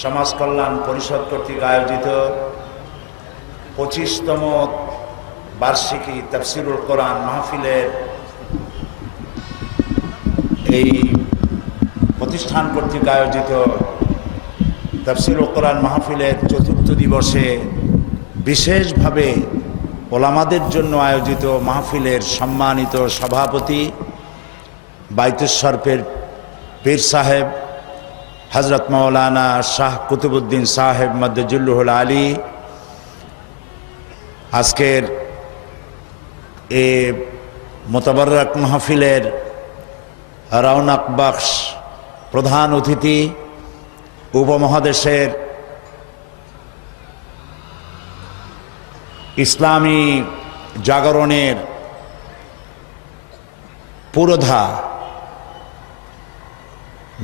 সমাজ কল্যাণ পরিষদ কর্তৃক আয়োজিত 25তম বার্ষিকী তাফসিরুল কোরআন মাহফিলের এই প্রতিষ্ঠান কর্তৃক আয়োজিত তাফসিরুল কোরআন মাহফিলের চতুর্থ দিবসে বিশেষভাবে ওলামাদের জন্য আয়োজিত মাহফিলের সম্মানিত সভাপতি বাইতুস শরফের পীর সাহেব হযরত মাওলানা শাহ কুতুবউদ্দিন সাহেব মাদ্দাজুল্লুহুল আলী আজকের এ মোতাবাররক মাহফিলের রওনাক বখশ প্রধান অতিথি উপমহাদেশের ইসলামী জাগরণের পুরোধা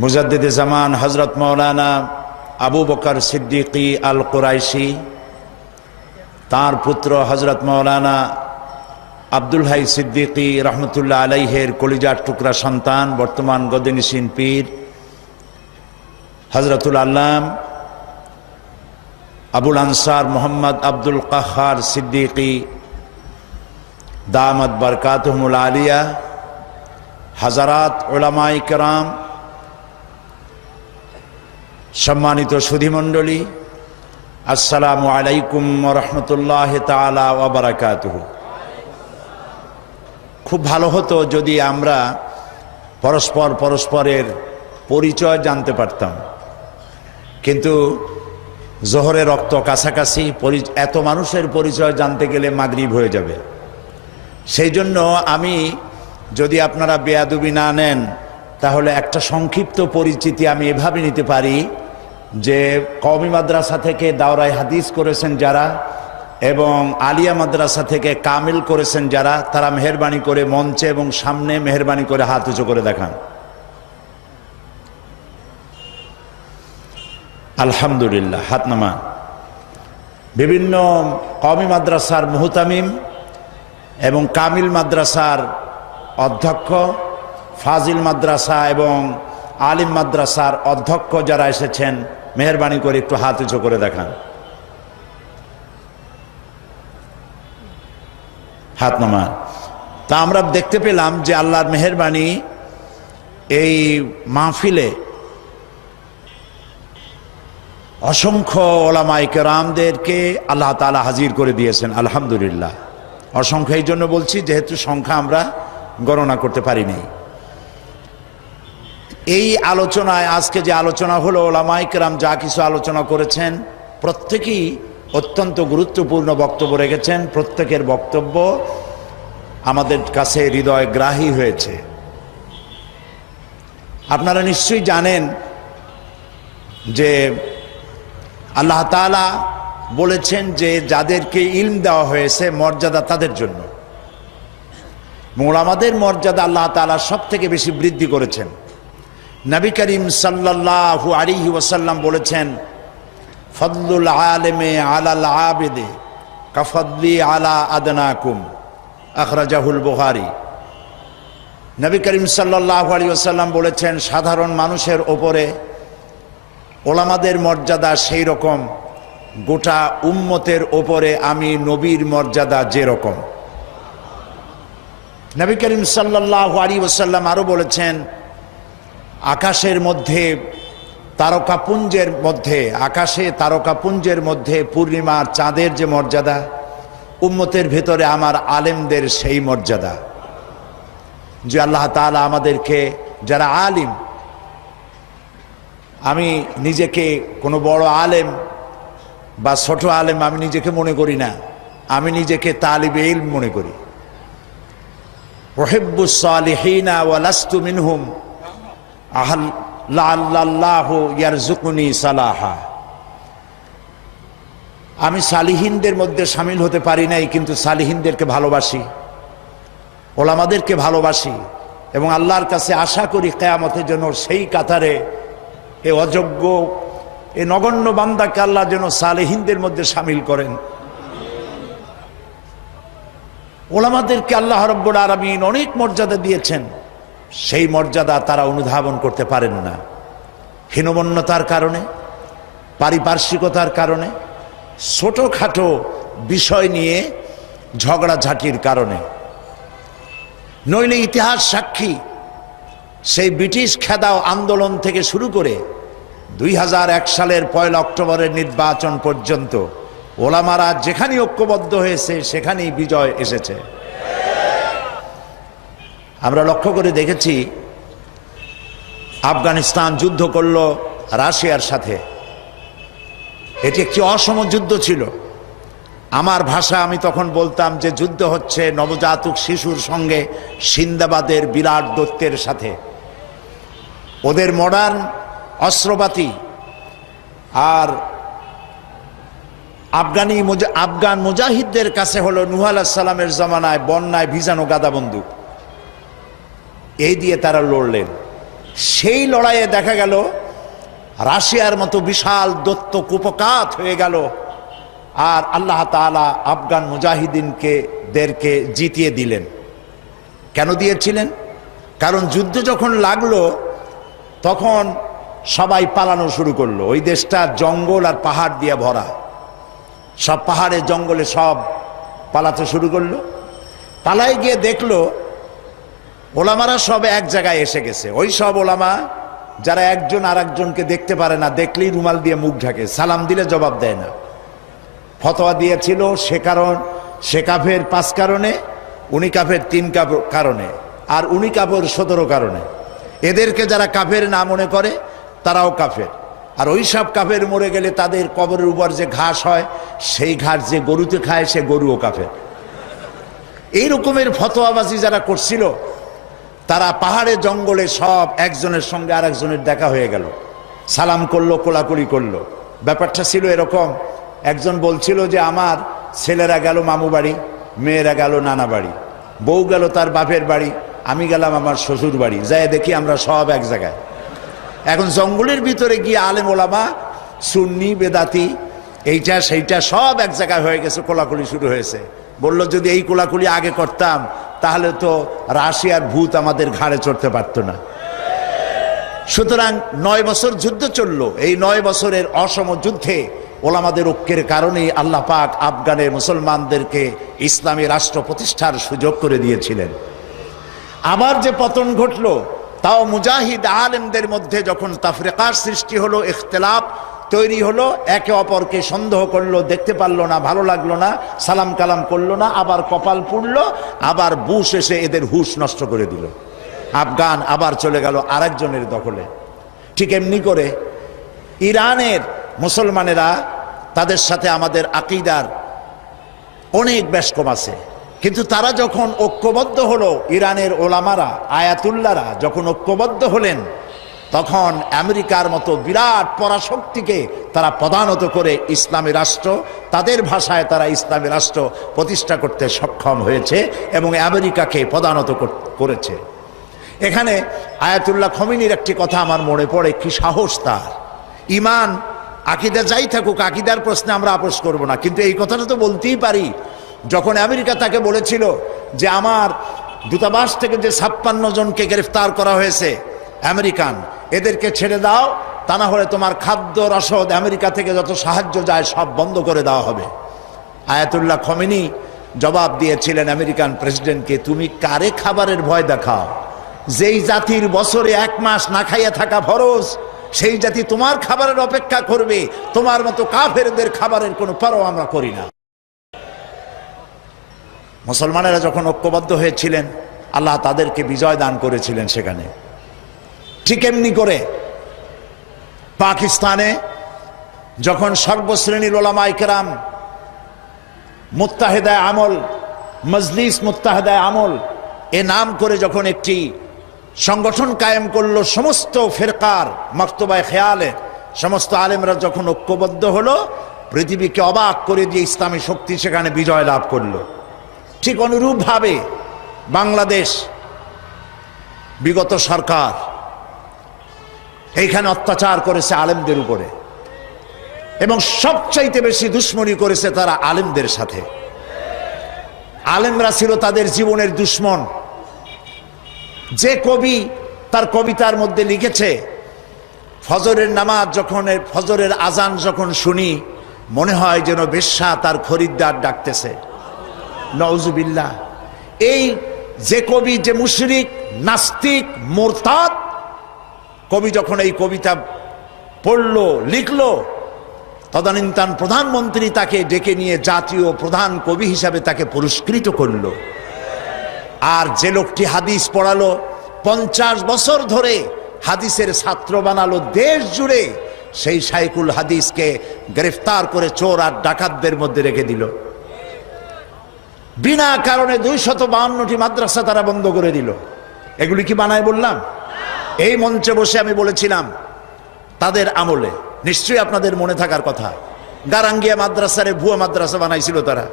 মুজাদ্দিদে জামান হযরত মাওলানা আবু বকর সিদ্দিকী আল কুরাইশি, তাঁর পুত্র হযরত মাওলানা আব্দুল হাই সিদ্দিকী রহমতুল্লাহ আলাইহের কলিজার টুকরা সন্তান, বর্তমান গদিনিসীন পীর হযরতুল আল্লাম আবুল আনসার মোহাম্মদ আব্দুল কাহ্হার সিদ্দিকী দামাত বরকাতুহুমুল আলিয়া, হাজারাত উলামায়ে কেরাম, সম্মানিত সুধীমণ্ডলী, আসসালামু আলাইকুম ওয়া রাহমাতুল্লাহি তাআলা ওয়া বারাকাতুহু। খুব ভালো হতো যদি আমরা পরস্পরের পরিচয় জানতে পারতাম, কিন্তু জোহরের রক্ত কাছাকাছি, এত মানুষের পরিচয় জানতে গেলে মাগরিব হয়ে যাবে। সেই জন্য আমি, যদি আপনারা বেয়াদবি না নেন, তাহলে একটা সংক্ষিপ্ত পরিচিতি আমি এভাবে নিতে পারি যে কওমি মাদ্রাসা থেকে দাওরায়ে হাদিস করেছেন যারা এবং আলিয়া মাদ্রাসা থেকে কামিল করেছেন যারা, তারা মেহেরবানি করে মঞ্চে এবং সামনে মেহেরবানি করে হাত উঁচু করে দেখান। আলহামদুলিল্লাহ, হাত নামান। বিভিন্ন কওমি মাদ্রাসার মুহতামিম এবং কামিল মাদ্রাসার অধ্যক্ষ, ফাজিল মাদ্রাসা এবং আলিম মাদ্রাসার অধ্যক্ষ যারা এসেছেন, মেহেরবানি করে একটু হাত উঁচু করে দেখান, হাত নামান। তা আমরা দেখতে পেলাম যে আল্লাহর মেহেরবানি এই মাহফিলে অসংখ্য ওলামায়ে কেরামদেরকে আল্লাহ তাআলা হাজির করে দিয়েছেন। আলহামদুলিল্লাহ, অসংখ্য এই জন্য বলছি যেহেতু সংখ্যা আমরা গণনা করতে পারিনি। এই আলোচনায়, আজকে যে আলোচনা হলো, ওলামায়ে কেরাম যা কিছু আলোচনা করেছেন প্রত্যেকেই অত্যন্ত গুরুত্বপূর্ণ বক্তব্য রেখেছেন। প্রত্যেকের বক্তব্য আমাদের কাছে হৃদয়গ্রাহী হয়েছে। আপনারা নিশ্চয়ই জানেন যে আল্লাহ তাআলা বলেছেন যে যাদেরকে ইলম দেওয়া হয়েছে মর্যাদা তাদের জন্য। ওলামাদের মর্যাদা আল্লাহ তাআলা সব থেকে বেশি বৃদ্ধি করেছেন। নবী করিম সাল্লাল্লাহু আলাইহি ওয়াসাল্লাম বলেছেন, ফদলুল আলেমে আলাল আবেদে কাফদলি আলা আদনাকুম, আখরাজাহুল বুখারী। নবী করিম সাল্লাল্লাহু আলাইহি ওয়াসাল্লাম বলেছেন, সাধারণ মানুষের ওপরে ওলামাদের মর্যাদা সেই রকম, গোটা উম্মতের ওপরে আমি নবীর মর্যাদা যেরকম। নবী করিম সাল্লাল্লাহু আলাইহি ওয়াসাল্লাম আরো বলেছেন, আকাশের মধ্যে তারকাপুঞ্জের মধ্যে, আকাশে তারকাপুঞ্জের মধ্যে পূর্ণিমার চাঁদের যে মর্যাদা, উম্মতের ভেতরে আমার আলেমদের সেই মর্যাদা। যে আল্লাহ তাআলা আমাদেরকে, যারা আলিম, আমি নিজেকে কোনো বড় আলেম বা ছোট আলেম আমি নিজেকে মনে করি না, আমি নিজেকে তালিবে ইলম মনে করি। উহিব্বুস সালিহিনা ওয়া লাস্তু মিনহুম লাআল্লাহু ইয়ারযুকুনি সালাহা। আমি সালিহিনদের মধ্যে শামিল হতে পারি নাই, কিন্তু সালিহিনদেরকে ভালোবাসি, ওলামাদেরকে ভালোবাসি এবং আল্লাহর কাছে আশা করি কিয়ামতের জন্য সেই কাতারে এ অযোগ্য, এ নগণ্য বান্দাকে আল্লাহ যেন সালেহিনদের মধ্যে শামিল করেন। ওলামাদেরকে আল্লাহ রাব্বুল আলামিন অনেক মর্যাদা দিয়েছেন, সেই মর্যাদা তারা অনুধাবন করতে পারেন না। হীনমন্যতার কারণে, পারিপার্শ্বিকতার কারণে, ছোটখাটো বিষয় নিয়ে ঝগড়াঝাটির কারণে। নইলে ইতিহাস সাক্ষী, সেই ব্রিটিশ খেদাও আন্দোলন থেকে শুরু করে 2001 সালের 1 অক্টোবরের নির্বাচন পর্যন্ত ওলামারা যেখানে ঐক্যবদ্ধ হয়েছে সেখানেই বিজয় এসেছে। আমরা লক্ষ্য করে দেখেছি, আফগানিস্তান যুদ্ধ করল রাশিয়ার সাথে। এটি একটি অসম যুদ্ধ ছিল। আমার ভাষা আমি তখন বলতাম যে যুদ্ধ হচ্ছে নবজাতক শিশুর সঙ্গে সিন্দাবাদের বিরাট দৈত্যের সাথে। ওদের মডার্ন অস্ত্রপাতি আর আফগান মুজাহিদদের কাছে হলো নূহ আলাইহিস সালামের জমানায় বন্যায় ভিজানো গাদা বন্দুক। এই দিয়ে তারা লড়লেন। সেই লড়াইয়ে দেখা গেল রাশিয়ার মতো বিশাল দৈত্য কুপকাত হয়ে গেল, আর আল্লাহ তাআলা আফগান মুজাহিদিনদেরকে জিতিয়ে দিলেন। কেন দিয়েছিলেন? কারণ যুদ্ধ যখন লাগলো তখন সবাই পালানো শুরু করলো। ওই দেশটা জঙ্গল আর পাহাড় দিয়ে ভরা, সব পাহাড়ে জঙ্গলে সব পালাতে শুরু করলো। পালায় গিয়ে দেখলো ওলামারা সব এক জায়গায় এসে গেছে। ওই সব ওলামা যারা একজন আর একজনকে দেখতে পারে না, দেখলেই রুমাল দিয়ে মুখ ঢাকে, সালাম দিলে জবাব দেয় না। ফতোয়া দিয়েছিল সে কাফের 5 কারণে, উনি কাফের 3 কারণে, আর উনি কাফের 17 কারণে। এদেরকে যারা কাফের না মনে করে তারাও কাফের। আর ওই সব কাফের মরে গেলে তাদের কবরের উপর যে ঘাস হয় সেই ঘাস যে গরুতে খায় সে গরুও কাফের। এই রকমের ফতোয়াবাজি যারা করছিল তারা পাহাড়ে জঙ্গলে সব একজনের সঙ্গে আর একজনের দেখা হয়ে গেল, সালাম করলো, কোলাকুলি করলো। ব্যাপারটা ছিল এরকম, একজন বলছিল যে আমার ছেলেরা গেল মামু বাড়ি, মেয়েরা গেল নানা বাড়ি, বউ গেল তার বাপের বাড়ি, আমি গেলাম আমার শ্বশুর বাড়ি, যাই দেখি আমরা সব এক জায়গায়। এখন জঙ্গলের ভিতরে গিয়ে আলেম ওলামা, সুন্নি বেদাতি, এইটা সেইটা সব এক জায়গায় হয়ে গেছে, কোলাকুলি শুরু হয়েছে। বলল যদি এই কোলাকুলি আগে করতাম তাহলে তো রাশিয়ার ভূত আমাদের ঘাড়ে চড়তে পারত না। সুতরাং 9 বছর যুদ্ধ চলল। এই 9 বছরের অসম যুদ্ধে ওলামাদের ঐক্যের কারণেই আল্লাহ পাক আফগানের মুসলমানদেরকে ইসলামী রাষ্ট্র প্রতিষ্ঠার সুযোগ করে দিয়েছিলেন। আবার যে পতন ঘটল, তাও মুজাহিদ আলেমদের মধ্যে যখন তাফরিকার সৃষ্টি হলো, ইখতিলাফ তৈরি হলো, একে অপরকে সন্দেহ করলো, দেখতে পারলো না, ভালো লাগলো না, সালাম কালাম করলো না, আবার কপাল পুড়লো, আবার বুশ এসে এদের হুশ নষ্ট করে দিল। আফগান আবার চলে গেল আরেকজনের দখলে। ঠিক এমনি করে ইরানের মুসলমানেরা, তাদের সাথে আমাদের আকীদার অনেক বেশ কম আছে, কিন্তু তারা যখন ঐক্যবদ্ধ হলো, ইরানের ওলামারা, আয়াতুল্লাহরা যখন ঐক্যবদ্ধ হলেন, তখন আমেরিকার মতো বিরাট পরাশক্তিকে তারা পদানত করে ইসলামী রাষ্ট্র, তাদের ভাষায় তারা ইসলামী রাষ্ট্র প্রতিষ্ঠা করতে সক্ষম হয়েছে এবং আমেরিকাকে পদানত করেছে। এখানে আয়াতুল্লাহ খমিনীর একটি কথা আমার মনে পড়ে, কি সাহস তার! ইমান আকীদা যাই থাকুক, আকীদার প্রশ্নে আমরা আপোস করব না, কিন্তু এই কথাটা তো বলতেই পারি। যখন আমেরিকা তাকে বলেছিল যে আমার দূতাবাস থেকে যে 56 জনকে গ্রেফতার করা হয়েছে আমেরিকান, এদেরকে ছেড়ে দাও, তা না হলে তোমার খাদ্য রসদ আমেরিকা থেকে যত সাহায্য যায় সব বন্ধ করে দেওয়া হবে। আয়াতুল্লাহ খমেনি জবাব দিয়েছিলেন আমেরিকান প্রেসিডেন্টকে, তুমি কারে খাবারের ভয় দেখাও? যেই জাতির বছরে 1 মাস না খাইয়া থাকা ফরজ, সেই জাতি তোমার খাবারের অপেক্ষা করবে? তোমার মতো কাফেরদের খাবারের কোনো পরোয়া আমরা করি না। মুসলমানেরা যখন ঐক্যবদ্ধ হয়েছিলেন, আল্লাহ তাদেরকে বিজয় দান করেছিলেন সেখানে। ঠিক এমনি করে পাকিস্তানে যখন সর্বশ্রেণীর ওলামায়ে কেরাম মুত্তাহিদায়ে আমল, মজলিস মুত্তাহিদায়ে আমল এ নাম করে যখন একটি সংগঠন কায়েম করলো, সমস্ত ফিরকার মাকতুবায়ে খেয়ালে সমস্ত আলেমরা যখন ঐক্যবদ্ধ হলো, পৃথিবীকে অবাক করে দিয়ে ইসলামী শক্তি সেখানে বিজয় লাভ করলো। ঠিক অনুরূপভাবে বাংলাদেশ বিগত সরকার এইখানে অত্যাচার করেছে আলেমদের উপরে, এবং সবচাইতে বেশি দুশ্মনী করেছে তারা আলেমদের সাথে। আলেমরা ছিল তাদের জীবনের দুশ্মন। যে কবি তার কবিতার মধ্যে লিখেছে ফজরের নামাজ যখন, ফজরের আজান যখন শুনি, মনে হয় যেন বেশ্যা তার খরিদ্দার ডাকতেছে। নাউজুবিল্লাহ। এই যে কবি, যে মুশরিক, নাস্তিক, মুরতাদ কবি যখন এই কবিতা পড়লো, লিখলো, তদানীন্তন প্রধানমন্ত্রী তাকে ডেকে নিয়ে জাতীয় প্রধান কবি হিসাবে তাকে পুরস্কৃত করলো। আর যে লোকটি হাদিস পড়ালো, 50 বছর ধরে হাদিসের ছাত্র বানালো দেশ জুড়ে, সেই শাইখুল হাদিসকে গ্রেফতার করে চোর আর ডাকাতদের মধ্যে রেখে দিল। বিনা কারণে 252টি মাদ্রাসা তারা বন্ধ করে দিল। এগুলি কি বানায় বললাম? এই মঞ্চে বসে আমি বলেছিলাম তাদের আমলে, নিশ্চয়ই আপনাদের মনে থাকার কথা, গারাঙ্গিয়া মাদ্রাসারে ভুয়া মাদ্রাসা বানাইছিল তারা।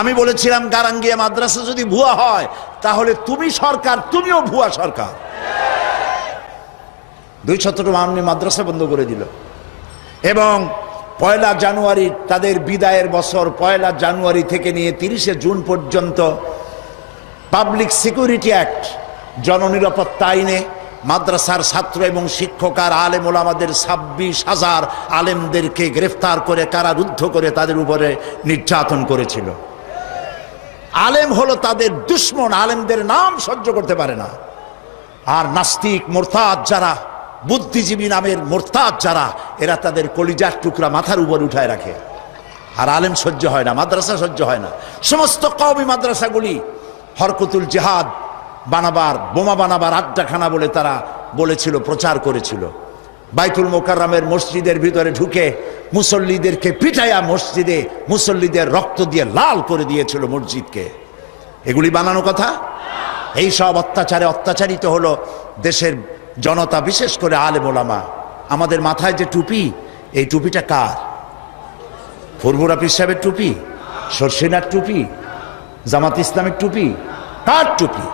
আমি বলেছিলাম গারাঙ্গিয়া মাদ্রাসা যদি ভুয়া হয় তাহলে তুমি সরকার, তুমিও ভুয়া সরকার। 252 মাদ্রাসা বন্ধ করে দিল। এবং 1 জানুয়ারি তাদের বিদায়ের বছর, 1 জানুয়ারি থেকে নিয়ে 30 জুন পর্যন্ত পাবলিক সিকিউরিটি অ্যাক্ট, জননিরাপত্তা আইনে মাদ্রাসার ছাত্র এবং শিক্ষক আর আলেম ওলামাদের 26,000 আলেমদেরকে গ্রেফতার করে কারারুদ্ধ করে তাদের উপরে নির্যাতন করেছিল। আলেম হলো তাদের দুশ্মন, আলেমদের নাম সহ্য করতে পারে না। আর নাস্তিক, মুরতাদ যারা, বুদ্ধিজীবী নামের মুরতাদ যারা, এরা তাদের কলিজার টুকরা মাথার উপর উঠায় রাখে। আর আলেম সহ্য হয় না, মাদ্রাসা সহ্য হয় না। সমস্ত কওমি মাদ্রাসাগুলি হরকতুল জিহাদ বানাবার, বোমা বানাবার আড্ডাখানা বলে তারা বলেছিল, প্রচার করেছিল। বাইতুল মোকাররমের মসজিদের ভিতরে ঢুকে মুসল্লিদেরকে পিটাইয়া মসজিদে মুসল্লিদের রক্ত দিয়ে লাল করে দিয়েছিল মসজিদকে। এগুলি বানানো কথা? এই সব অত্যাচারে অত্যাচারিত হলো দেশের জনতা, বিশেষ করে আলেম ওলামা। আমাদের মাথায় যে টুপি, এই টুপিটা কার? ফুরফুরা পীর সাহেবের টুপি? শর্ষিনার টুপি? জামাত ইসলামের টুপি? কার টুপি?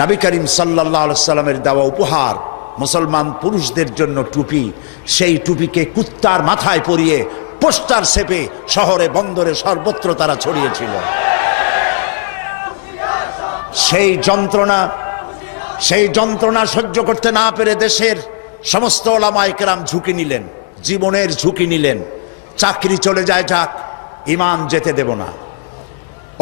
নবী করিম সাল্লাল্লাহু আলাইহি সাল্লামের দেওয়া উপহার মুসলমান পুরুষদের জন্য টুপি। সেই টুপিকে কুত্তার মাথায় পরিয়ে পোস্টার ছেপে শহরে বন্দরে সর্বত্র তারা ছড়িয়েছিল। সেই যন্ত্রণা সহ্য করতে না পেরে দেশের সমস্ত ওলামায়ে কেরাম ঝুঁকি নিলেন, জীবনের ঝুঁকি নিলেন। চাকরি চলে যায় যাক, ঈমান যেতে দেব না।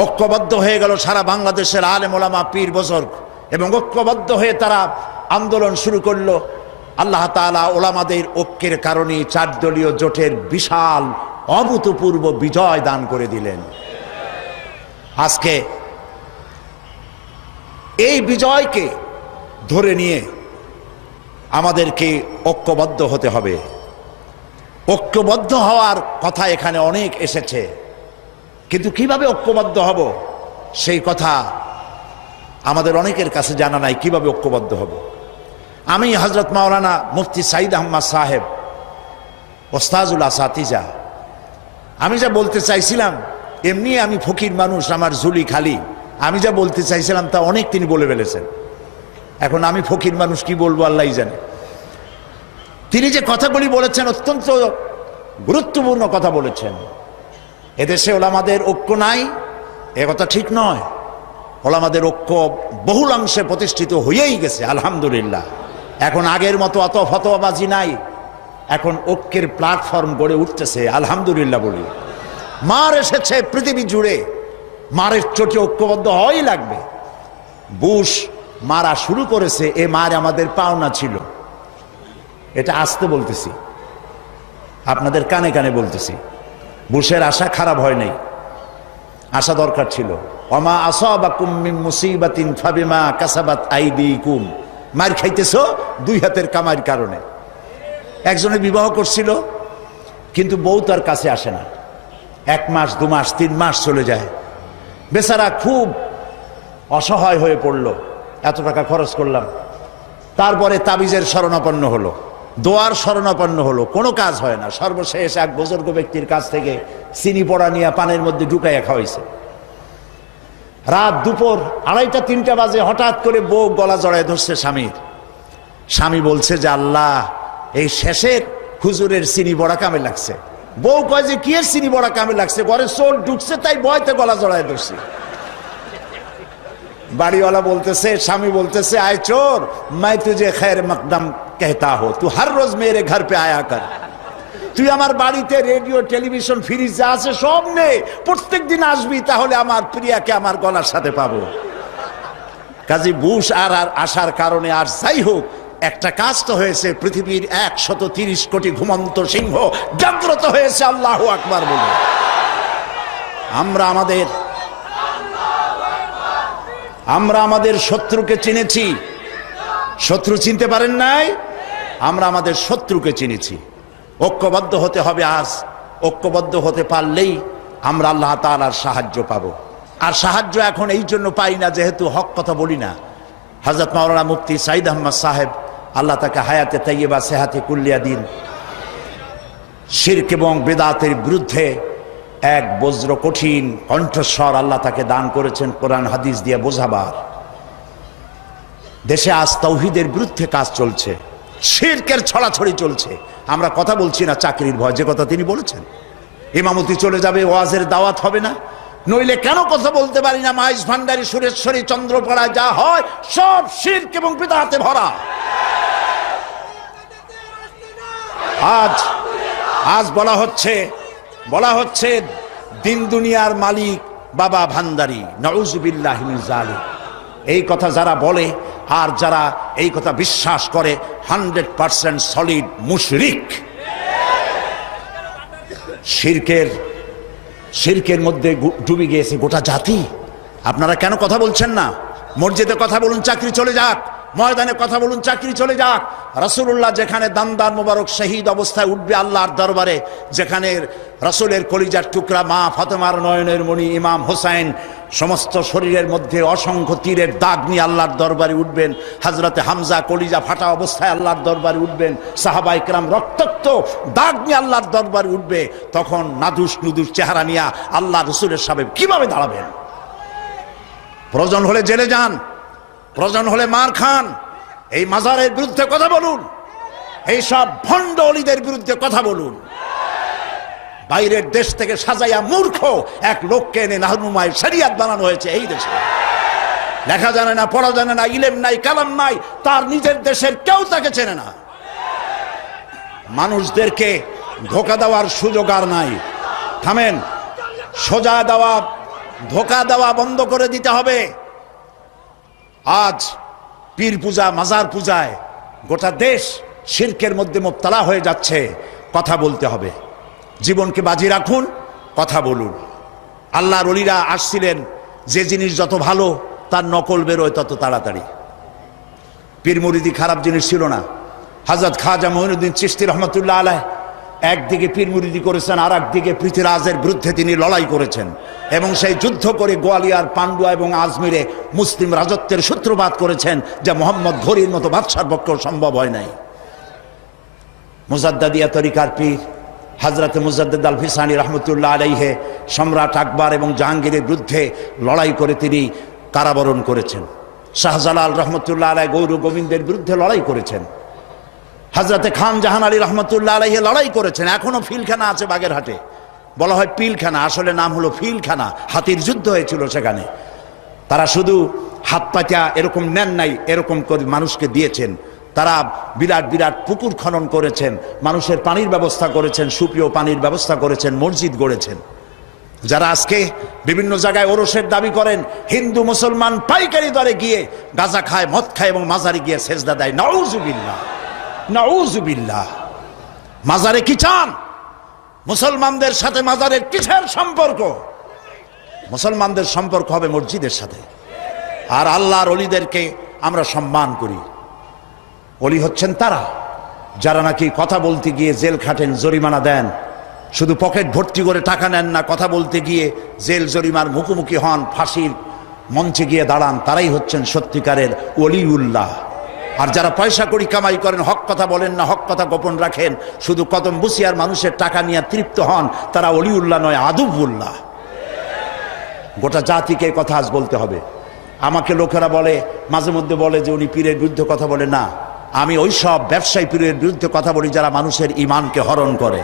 ঐক্যবদ্ধ হয়ে গেল সারা বাংলাদেশের আলেম ওলামা, পীর বুজুর্গ, এবং ঐক্যবদ্ধ হয়ে তারা আন্দোলন শুরু করলো। আল্লাহ তাআলা ওলামাদের ঐক্যের কারণে 4 দলীয় জোটের বিশাল অভূতপূর্ব বিজয় দান করে দিলেন। আজকে এই বিজয়কে ধরে নিয়ে আমাদেরকে ঐক্যবদ্ধ হতে হবে। ঐক্যবদ্ধ হওয়ার কথা এখানে অনেক এসেছে, কিন্তু কিভাবে ঐক্যবদ্ধ হব সেই কথা আমাদের অনেকের কাছে জানা নাই। কিভাবে ঐক্যবদ্ধ হব? আমি হযরত মাওলানা মুফতি সাঈদ আহমদ সাহেব, ওস্তাজুল আসাতিজা, আমি যা বলতে চাইছিলাম, এমনি আমি ফকির মানুষ, আমার ঝুলি খালি, আমি যা বলতে চাইছিলাম তা অনেক তিনি বলে ফেলেছেন। এখন আমি ফকির মানুষ, কি বলবো আল্লাহই জানে। তিনি যে কথাগুলি বলেছেন অত্যন্ত গুরুত্বপূর্ণ কথা বলেছেন। এদেশে ওলামাদের ঐক্য নাই, এ কথা ঠিক নয়। ওলামাদের ঐক্য বহুলাংশে প্রতিষ্ঠিত হয়েই গেছে, আলহামদুলিল্লাহ। এখন আগের মতো অত ফতোয়াবাজি নাই, এখন ঐক্যের প্ল্যাটফর্ম গড়ে উঠতেছে, আলহামদুলিল্লাহ বলি। মার এসেছে পৃথিবী জুড়ে, মারের চোটে ঐক্যবদ্ধ হওয়াই লাগবে। বুশ মারা শুরু করেছে, এ মার আমাদের পাওনা ছিল। এটা আসতে বলতেছি, আপনাদের কানে কানে বলতেছি। বুশের আশা খারাপ হয় নাই, আশা দরকার ছিল। ওমা আসাবাকুম মিন মুসিবাতিন ফাবিমা কাসাবাত আইদিকুম। মার খাইতেছো 2 হাতের কামাইয়ের কারণে। একজনে বিবাহ করছিল, কিন্তু বউ তার কাছে আসে না। 1 মাস, 2 মাস, 3 মাস চলে যায়। বেচারা খুব অসহায় হয়ে পড়ল। এত টাকা খরচ করলাম, তারপরে তাবিজের শরণাপন্ন হলো, দোয়ার শরণাপন্ন হলো, কোনো কাজ হয় না। সর্বশেষ এক বুজুর্গ ব্যক্তির কাছ থেকে চিনি পড়া নিয়ে পানের মধ্যে ঢুকাইয়া খাওয়াইছে। রাত দুপুর 2:30, 3টা বাজে হঠাৎ করে বউ গলা জড়ায় ধরছে স্বামীর। স্বামী বলছে যে আল্লাহ, এই শেষের হুজুরের চিনি বড়া কামে লাগছে। বউ কয় যে কি এর চিনি বড়া কামে লাগছে, ঘরে চোর ঢুকছে তাই ভয়তে গলা জড়ায় ধরছি। বাড়িওয়ালা বলতেছে, স্বামী বলতেছে, আয় চোর, মাই তুঝে খের মকদম कहता हो, तू हर रोज मेरे घर पे आया कर। তুই আমার বাড়িতে রেডিও টেলিভিশন ফ্রিজ যা আছে সব নে, প্রত্যেক দিন আসবি, তাহলে আমার প্রিয়াকে আমার গলার সাথে পাবো। কাজী বুশ আর আসার কারণে আর যাই হোক, একটা কাজ তো হয়েছে, পৃথিবীর 130 কোটি ঘুমন্ত সিংহ জাগ্রত হয়েছে আল্লাহু আকবার বলে। আমরা আমাদের শত্রুকে চিনেছি। শত্রু চিনতে পারেন নাই? আমরা আমাদের শত্রুকে চিনেছি। ঐক্যবদ্ধ হতে হবে। আজ ঐক্যবদ্ধ হতে পারলেই আমরা আল্লাহ তাআলার সাহায্য পাবো। আর সাহায্য এখন এই জন্য পাই না যেহেতু হক কথা বলি না। হযরত মাওলানা মুফতি সাঈদ আহমদ সাহেব, আল্লাহ তাকে হায়াতে তাইয়্যিবা সেহাতে কুল্লিয়া দিন, শিরক এবং বিদআতের বিরুদ্ধে এক বজ্র কঠিন কণ্ঠস্বর আল্লাহ তাকে দান করেছেন কোরআন হাদিস দিয়ে বোঝাবার। দেশে আজ তাওহীদের বিরুদ্ধে কাজ চলছে, শিরকের ছড়াছড়ি চলছে। আমরা কথা বলছি না চাকরির ভয়, যে কথা তিনি বলেছেন, ইমামতি চলে যাবে, ওয়াজের দাওয়াত হবে না, নইলে কেন কথা বলতে পারি না? মাইজ ভান্ডারী, সুরেশ্বরী, চন্দ্রপাড়ায় যা হয় সব শিরক এবং বিদআতে ভরা। আজ বলা হচ্ছে দিন দুনিয়ার মালিক বাবা ভান্ডারী, নাউযুবিল্লাহি মিন যালিক। এই কথা যারা বলে আর যারা এই কথা বিশ্বাস করে 100% সলিড মুশরিক। শিরকের মধ্যে ডুবে গিয়েছে গোটা জাতি। আপনারা কেন কথা বলছেন না? মসজিদে কথা বলুন, চাকরি চলে যাক। ময়দানে কথা বলুন, চাকরি চলে যাক। রাসূলুল্লাহ যেখানে দান্দার মোবারক শহীদ অবস্থায় উঠবে আল্লাহর দরবারে, যেখানে রাসূলের কলিজার টুকরা মা ফাতেমার নয়নের মণি ইমাম হোসেন সমস্ত শরীরের মধ্যে অসংখ্য তীরের দাগ নিয়ে আল্লাহর দরবারে উঠবেন, হযরতে হামজা কলিজা ফাটা অবস্থায় আল্লাহর দরবারে উঠবেন, সাহাবায়ে কেরাম রক্তাক্ত দাগ নিয়ে আল্লাহর দরবারে উঠবে, তখন নাদুস নুদুস চেহারা নিয়ে আল্লাহ রাসূলের সামনে কিভাবে দাঁড়াবেন? প্রয়োজন হলে জেলে যান, প্রয়োজন হলে মার খান। এই মাজারের বিরুদ্ধে কথা বলুন, এই সব ভণ্ড অলিদের বিরুদ্ধে কথা বলুন। বাইরের দেশ থেকে সাজাইয়া মূর্খ এক লোককে এনে নাহনুমায় শরিয়াত বানানো হয়েছে এই দেশে। লেখা জানে না, পড়া জানে না, ইলম নাই, কালাম নাই, তার নিজের দেশের কেউ তাকে চেনে না। মানুষদেরকে ধোঁকা দেওয়ার সুযোগ আর নাই। থামেন, সোজা দেওয়া, ধোঁকা দেওয়া বন্ধ করে দিতে হবে। আজ পীর পূজা, মাজার পূজায় গোটা দেশ শিরকের মধ্যে মুবতালা হয়ে যাচ্ছে। কথা বলতে হবে, জীবনকে বাজি রাখুন, কথা বলুন। আল্লাহর ওলিরা আসছিলেন, যে জিনিস যত ভালো তার নকল বেরোয় তত তাড়াতাড়ি। পীর মুরিদি খারাপ জিনিস ছিল না। হযরত খাজা মঈনুদ্দিন চিশতি রহমাতুল্লাহ আলাইহ একদিকে পীর মুরিদি করেছেন, আর একদিকে পৃথ্বীরাজের বিরুদ্ধে তিনি লড়াই করেছেন, এবং সেই যুদ্ধ করে গোয়ালিয়ার, পান্ডুয়া এবং আজমিরে মুসলিম রাজত্বের সূত্রপাত করেছেন, যা মোহাম্মদ ঘোরির মতো বাদশার পক্ষেও সম্ভব হয় নাই। মুজাদ্দাদিয়া তরিকার পীর হযরত মুজাদ্দিদ আল ফিসানি রহমতুল্লাহ আলাইহে সম্রাট আকবর এবং জাহাঙ্গীরের বিরুদ্ধে লড়াই করে তিনি কারাবরণ করেছেন। শাহজালাল রহমতুল্লাহ আলাই গৌর গোবিন্দের বিরুদ্ধে লড়াই করেছেন। হযরতে খান জাহান আলী রহমতুল্লাহ আলাইহে লড়াই করেছেন। এখনো ফিলখানা আছে বাগেরহাটে, বলা হয় পিলখানা, আসলে নাম হলো ফিলখানা। হাতির যুদ্ধ হয়েছিল সেখানে। তারা শুধু হাত পাতা এরকম নেন নাই, এরকম করে মানুষকে দিয়েছেন। তারা বিরাট বিরাট পুকুর খনন করেছেন, মানুষের পানির ব্যবস্থা করেছেন, সুপেয় পানির ব্যবস্থা করেছেন, মসজিদ গড়েছেন। যারা আজকে বিভিন্ন জায়গায় ওরসের দাবি করেন, হিন্দু মুসলমান পাইকারি দরে গিয়ে গাঁজা খায়, মদ খায় এবং মাজারে গিয়ে সেজদা দেয়, নাউযুবিল্লাহ, নাউযুবিল্লাহ। মাজারে কি চান? মুসলমানদের সাথে মাজারের কিসের সম্পর্ক? মুসলমানদের সম্পর্ক হবে মসজিদের সাথে। আর আল্লাহর ওলিদেরকে আমরা সম্মান করি। ওলি হচ্ছেন তারা যারা নাকি কথা বলতে গিয়ে জেল খাটেন, জরিমানা দেন, শুধু পকেট ভর্তি করে টাকা নেন না, কথা বলতে গিয়ে জেল জরিমার মুখোমুখি হন, ফাঁসির মঞ্চে গিয়ে দাঁড়ান, তারাই হচ্ছেন সত্যিকারের ওলিউল্লাহ। আর যারা পয়সা করি কামাই করেন, হক কথা বলেন না, হক কথা গোপন রাখেন, শুধু কদম বুসিয়ার মানুষের টাকা নিয়ে তৃপ্ত হন, তারা ওলিউল্লাহ নয়, আদুবুল্লাহ। গোটা জাতিকে কথা আজ বলতে হবে। আমাকে লোকেরা বলে, মাঝে মধ্যে বলে যে উনি পীরের বিরুদ্ধে কথা বলে। না, আমি ওই সব ব্যবসায়ী পীরের বিরুদ্ধে কথা বলি যারা মানুষের ইমানকে হরণ করে।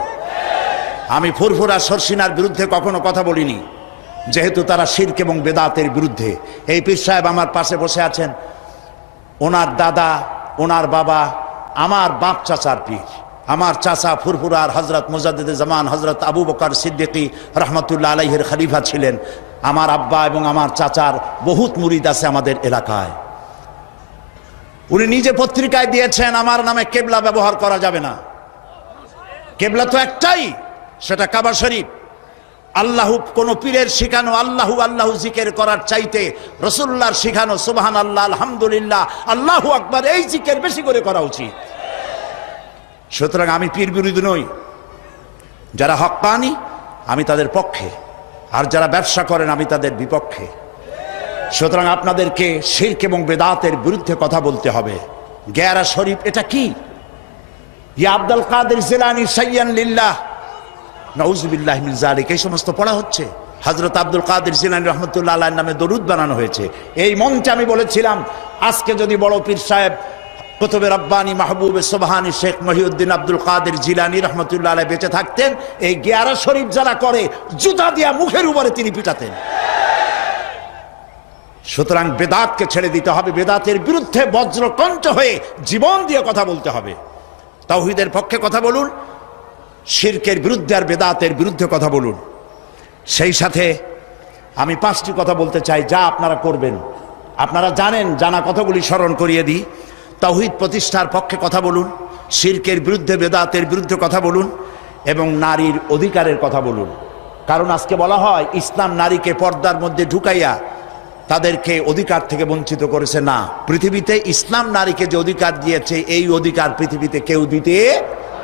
আমি ফুরফুরা সরসিনার বিরুদ্ধে কখনো কথা বলিনি, যেহেতু তারা শিরক এবং বেদাতের বিরুদ্ধে। এই পীর সাহেব আমার পাশে বসে আছেন, ওনার দাদা, ওনার বাবা আমার বাপ চাচার পীর, আমার চাচা ফুরফুরার হজরত মুজাদ্দিদে জামান হজরত আবু বকর সিদ্দিকী রহমতুল্লাহ আলাইহির খলিফা ছিলেন। আমার আব্বা এবং আমার চাচার বহুত মুরিদ আছে আমাদের এলাকায়। উনি নিজে পত্রিকায় দিয়েছেন আমার নামে কেবলা ব্যবহার করা যাবে না। কেবলা তো একটাই, সেটা কাবা শরীফ। আল্লাহ কোন পীরের শিখানো আল্লাহু আল্লাহু জিকির করার চাইতে রাসূলুল্লাহর শিখানো সুবহানাল্লাহ, আলহামদুলিল্লাহ, আল্লাহু আকবার এই জিকির বেশি করে করা উচিত। সুতরাং আমি পীর বিরোধী নই। যারা হক্কানি আমি তাদের পক্ষে, আর যারা ব্যবসা করেন আমি তাদের বিপক্ষে। সুতরাং আপনাদেরকে শিরক এবং বেদাতের বিরুদ্ধে কথা বলতে হবে। গেরা শরীফ এটা কি? ইয়া আব্দুল কাদের জিলানী সাইয়্যান লিল্লাহ, নাউযুবিল্লাহি মিন যালিক, এই সমস্ত পড়া হচ্ছে। হযরত আব্দুল কাদের জিলানী রাহমাতুল্লাহ আলাইহির নামে দরুদ বানানো হয়েছে। এই মঞ্চে আমি বলেছিলাম, আজকে যদি বড় পীর সাহেব কুতুবে রব্বানি মাহবুবে সুবহানি শেখ মহিউদ্দিন আব্দুল কাদের জিলানী রাহমাতুল্লাহ আলাইহি বেঁচে থাকতেন, এই গেরা শরীফ যারা করে জুতা দিয়া মুখের উপরে তিনি পিটাতেন। সুতরাং বেদাতকে ছেড়ে দিতে হবে, বেদাতের বিরুদ্ধে বজ্রকণ্ঠ হয়ে জীবন দিয়ে কথা বলতে হবে। তাওহীদের পক্ষে কথা বলুন, শিরকের বিরুদ্ধে আর বেদাতের বিরুদ্ধে কথা বলুন। সেই সাথে আমি 5টি কথা বলতে চাই যা আপনারা করবেন। আপনারা জানেন, জানা কথাগুলি স্মরণ করিয়ে দিই। তাওহীদ প্রতিষ্ঠার পক্ষে কথা বলুন, শিরকের বিরুদ্ধে বেদাতের বিরুদ্ধে কথা বলুন, এবং নারীর অধিকারের কথা বলুন। কারণ আজকে বলা হয় ইসলাম নারীকে পর্দার মধ্যে ঢুকাইয়া তাদেরকে অধিকার থেকে বঞ্চিত করেছে। না, পৃথিবীতে ইসলাম নারীকে যে অধিকার দিয়েছে এই অধিকার পৃথিবীতে কেউ দিতে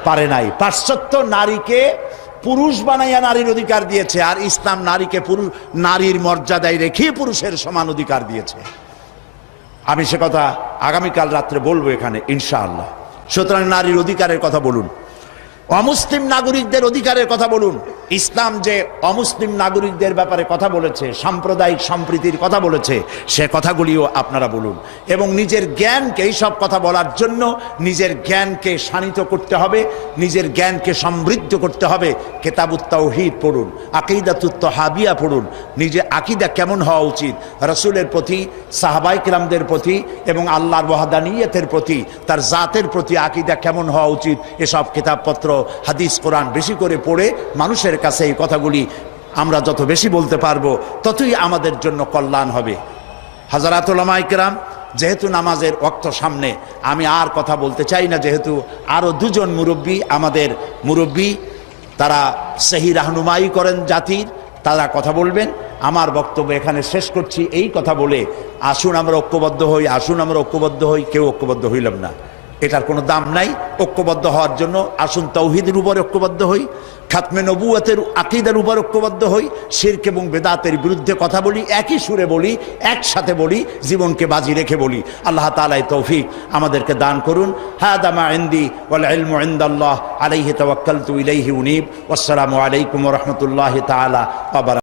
পারে নাই। পাশ্চাত্য নারীকে পুরুষ বানাইয়া নারীর অধিকার দিয়েছে, আর ইসলাম নারীকে নারীর মর্যাদায় রেখে পুরুষের সমান অধিকার দিয়েছে। আমি সে কথা আগামীকাল রাত্রে বলবো এখানে ইনশাআল্লাহ। সুতরাং নারীর অধিকারের কথা বলুন, অমুসলিম নাগরিকদের অধিকারের কথা বলুন। ইসলাম যে অমুসলিম নাগরিকদের ব্যাপারে কথা বলেছে, সাম্প্রদায়িক সম্প্রীতির কথা বলেছে, সে কথাগুলিও আপনারা বলুন। এবং নিজের জ্ঞানকে, এইসব কথা বলার জন্য নিজের জ্ঞানকে শানিত করতে হবে, নিজের জ্ঞানকে সমৃদ্ধ করতে হবে। কিতাবুত তাওহীদ পড়ুন, আকীদাতুত তাহাবিয়া পড়ুন। নিজে আকীদা কেমন হওয়া উচিত, রাসূলের প্রতি, সাহাবায়ে কিরামদের প্রতি এবং আল্লাহর ওয়াহদানিয়তের প্রতি, তার জাতের প্রতি আকীদা কেমন হওয়া উচিত, এসব কিতাবপত্র, হাদিস, কোরআন বেশি করে পড়ে মানুষের কাছে এই কথাগুলি আমরা যত বেশি বলতে পারবো ততই আমাদের জন্য কল্যাণ হবে। হাজারাত উলামায়ে কেরাম, যেহেতু নামাজের ওয়াক্ত সামনে, আমি আর কথা বলতে চাই না। যেহেতু আরো 2 জন মুরব্বী, আমাদের মুরব্বী, তারা সহি রাহনুমাই করেন জাতির, তারা কথা বলবেন। আমার বক্তব্য এখানে শেষ করছি এই কথা বলে, আসুন আমরা ঐক্যবদ্ধ হই, আসুন আমরা ঐক্যবদ্ধ হই। কেউ ঐক্যবদ্ধ হইলাম না, এটার কোনো দাম নাই। ঐক্যবদ্ধ হওয়ার জন্য আসুন তাওহীদের উপর ঐক্যবদ্ধ হই, খাতমে নবুয়তের আকীদার উপর ঐক্যবদ্ধ হই, শিরক এবং বেদাতের বিরুদ্ধে কথা বলি, একই সুরে বলি, একসাথে বলি, জীবনকে বাজি রেখে বলি। আল্লাহ তাআলা তৌফিক আমাদেরকে দান করুন। হাদা মা ইনদি ওয়াল ইলমু ইনদাল্লাহ আলাইহি তাওয়াক্কালতু ইলাইহি উনীব। ওয়াসসালামু আলাইকুম ওয়া রাহমাতুল্লাহি তাআলা ওয়া বারাকাতুহু।